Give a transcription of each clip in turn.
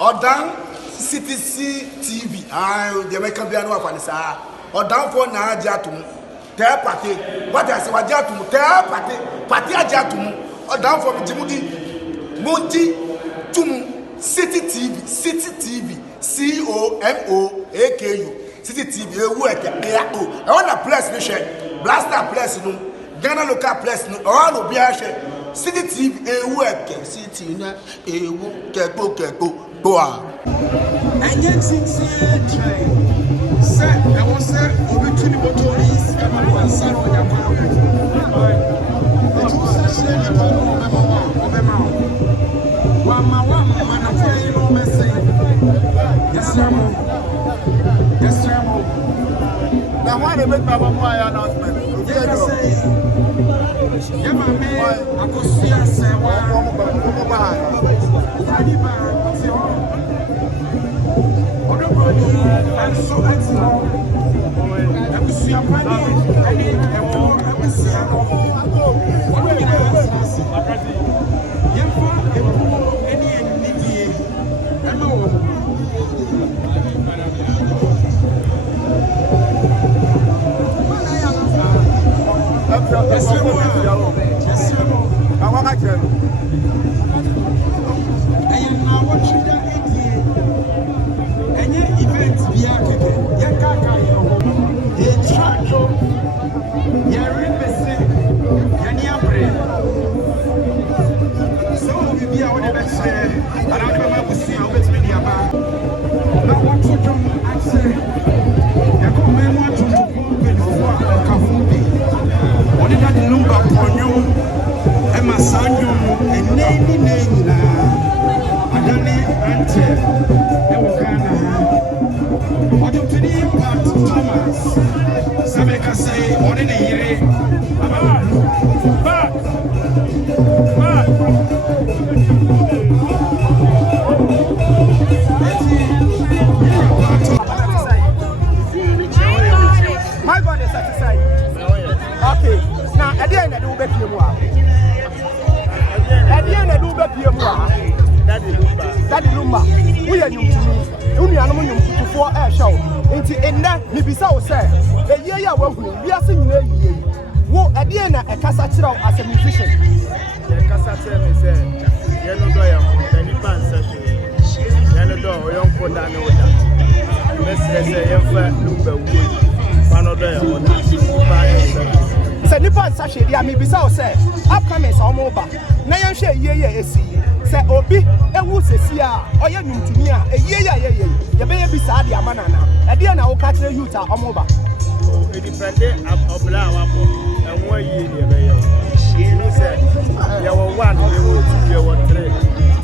or down CTC TV. The American piano of Anissa. Or down for Najatum. Tell party. What I say, Wajatum, tell party Ajatum. Or down for Jimuti. Monty Tum City TV. COMOAKU. City TV. I want a press mission. Blaster press no. Ghana local press no. All of Biashe. City TV. City na. Keko. Boa. And yet, since I was said, over to the motorists, and I was son of your mouth. It was said, yes, sir. Now, why they make my announcement? Yes, yeah, my man, I could see us say, I'm so excellent. I'm so Lumba Emma Sanyo and Name Adane Ante Ewokana. What do you impact Thomas? Sameka say, what in a year? Back. My God is satisfied. Okay. Now, at the end, I do bet you more. At the end, I do bet you more. Daddy Lumba. We are new to me. Only aluminum to 4 air show. Into in that, maybe so say. The year we are singing a year. Who at the end, a cassatro as a musician. The cassatro is a yellow doyer, any pan session. Yellow door, young for that. Let's say, Lumba. Say nipa sachet dia me bisa o say upcoming so mo ba na yan hwe ye esi say obi ewu sesi a oye nwuntumi a ye ye be ye bisa dia manana e dia na wo ka kire youth a omo ba o depende obla wa po enwo ye dia be ye you say ye wo 1 ye wo 2 ye wo 3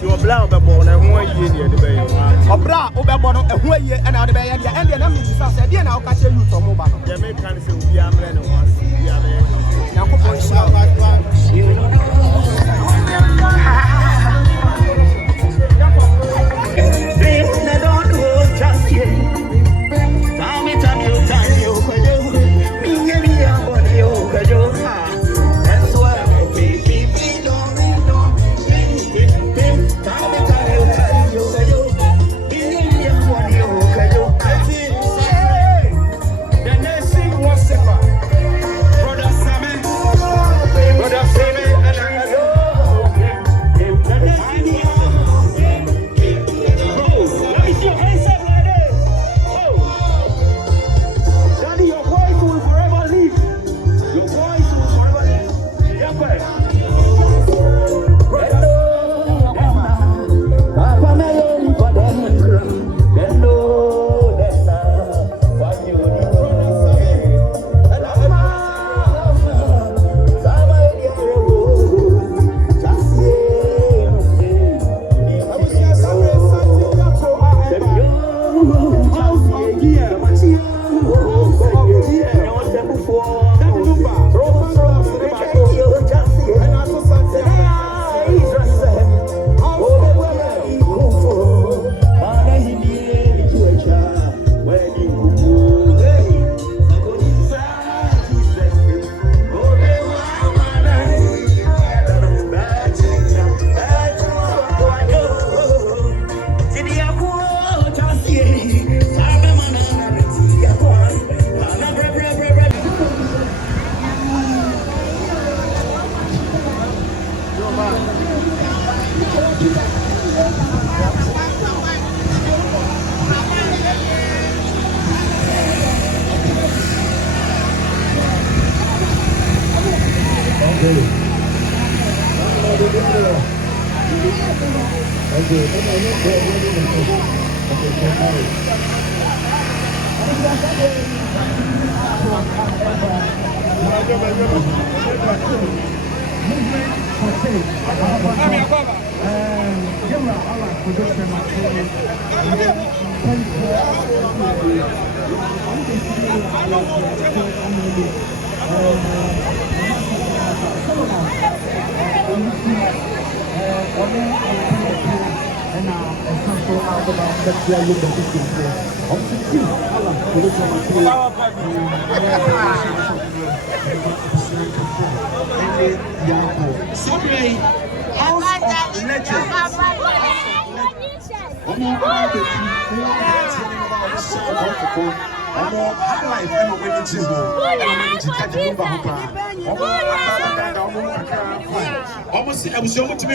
ti obla obebo na enwo ye dia de be ye obra obebo no enwo ye e na de be ye dia e dia na me bisa say dia na wo ka kire youth omo ba no ye me kan say obi amre no wa dia be Broda Sammy. Sorry, House of Legends. High life and winning almost I was young to me,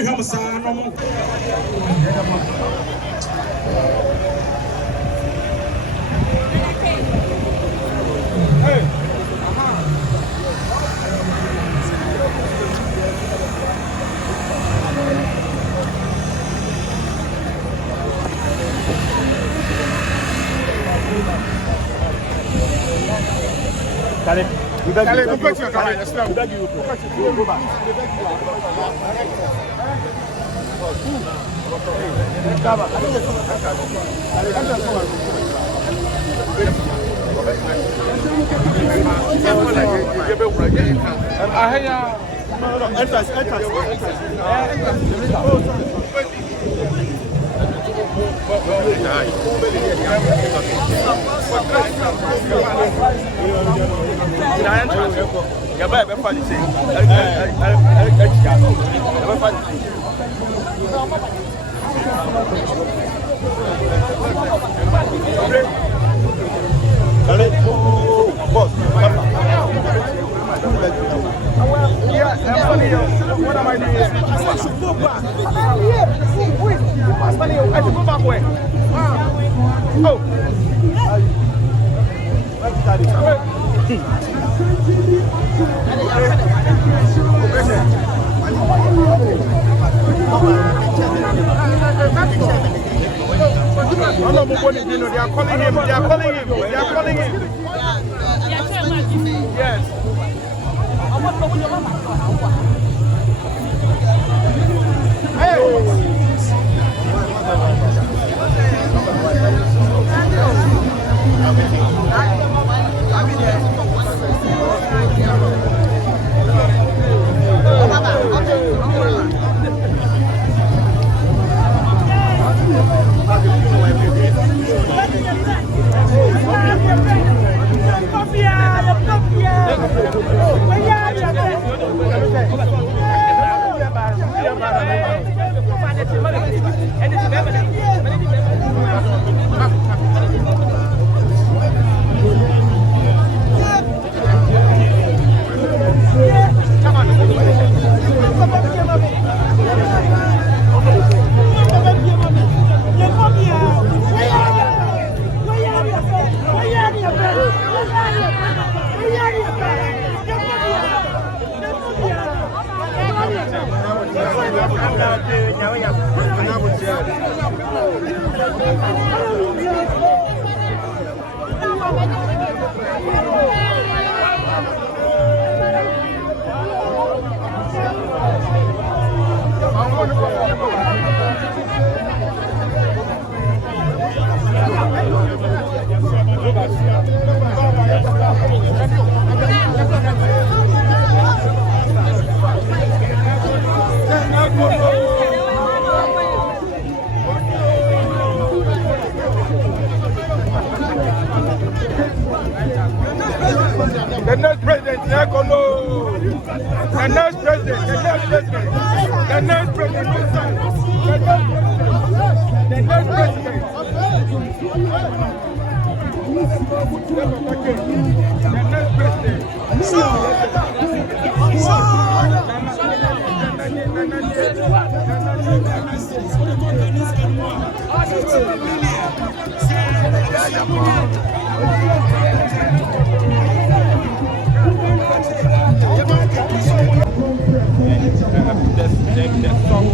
Allez, pourquoi tu as travaillé? Pourquoi tu veux pas? What am I doing? They are calling him. They are calling him. They are calling him. Yes. The next president, the next president, the next president, the next president, the next president.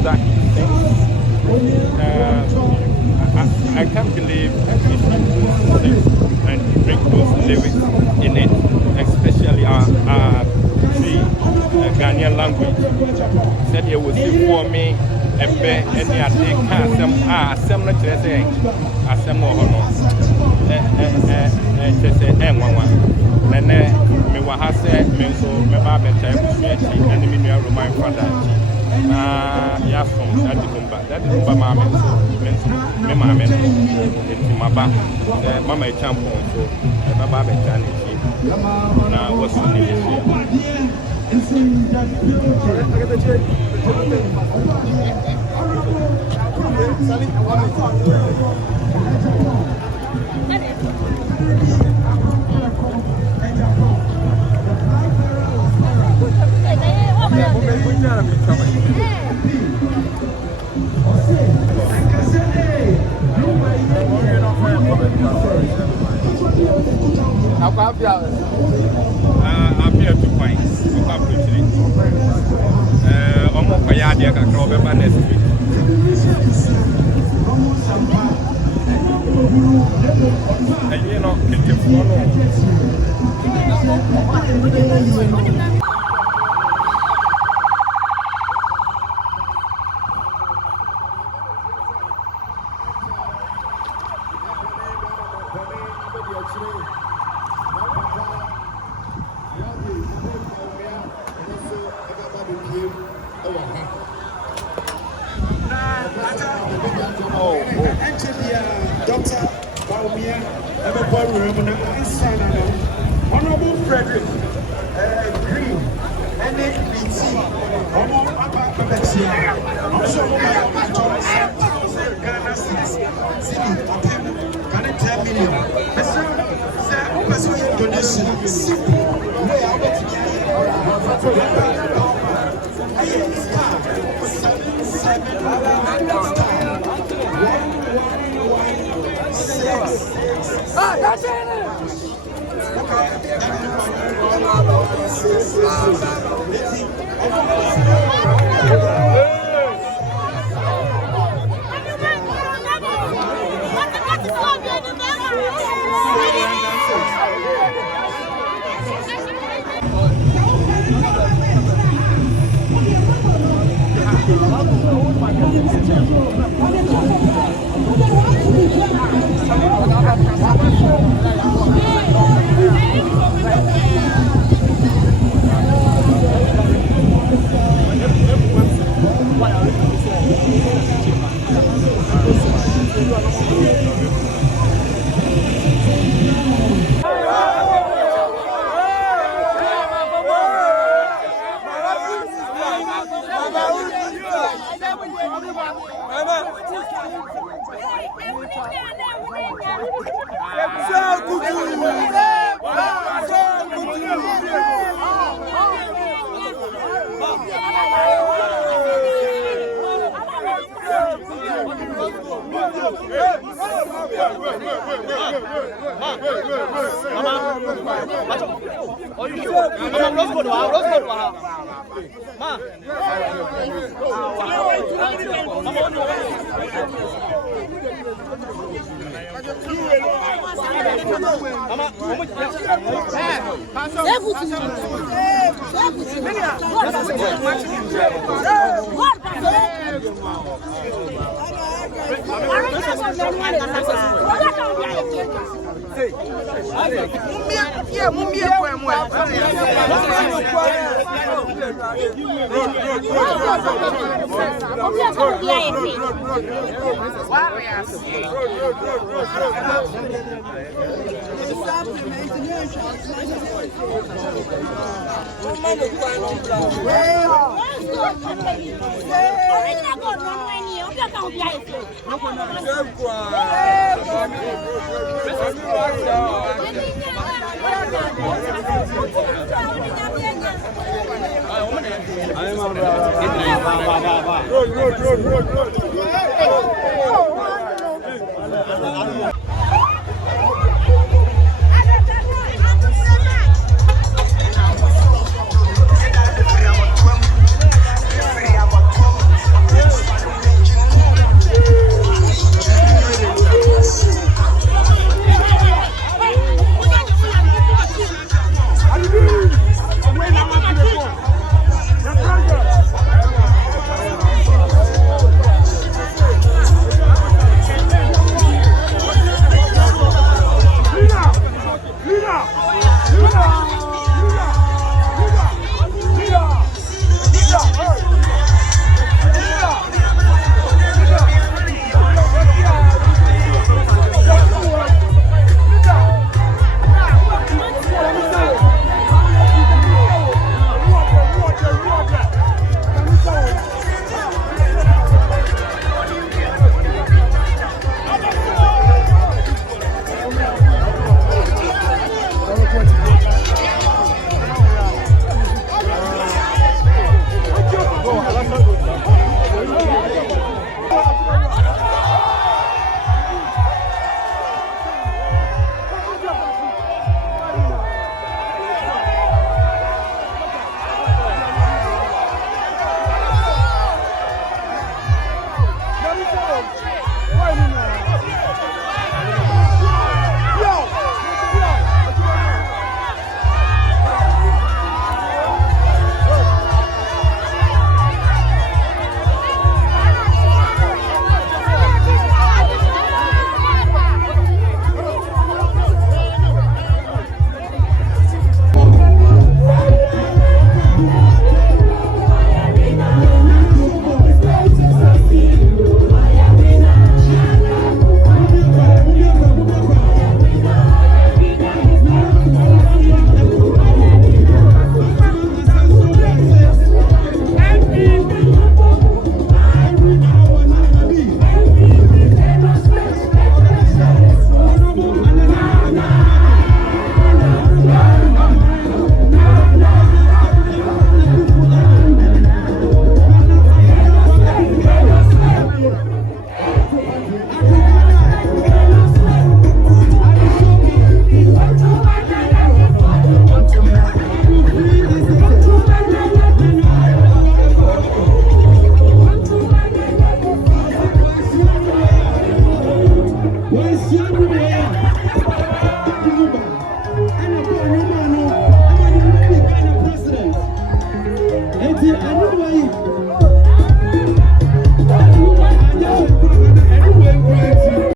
that I can't believe that we should sing and bring those lyrics in it, especially our Ghanaian language. Said you will see for me a bit any other some not saying some more Nene, me wahase, me so me ba beta ebusuachi, ene me nua Roman father. Ya from that Lumba mama so me mama no enti maba mama e champion so e baba beta ne chi na wasu ne yesu I'm here to find almost by idea can grow up next week. And you know, Dr. Bawumia Obaapa Christy, Honorable Frederick Green, NHBT, Honorable Papa Babetsia, also Ghana City, 10 million. Person donation, that's it.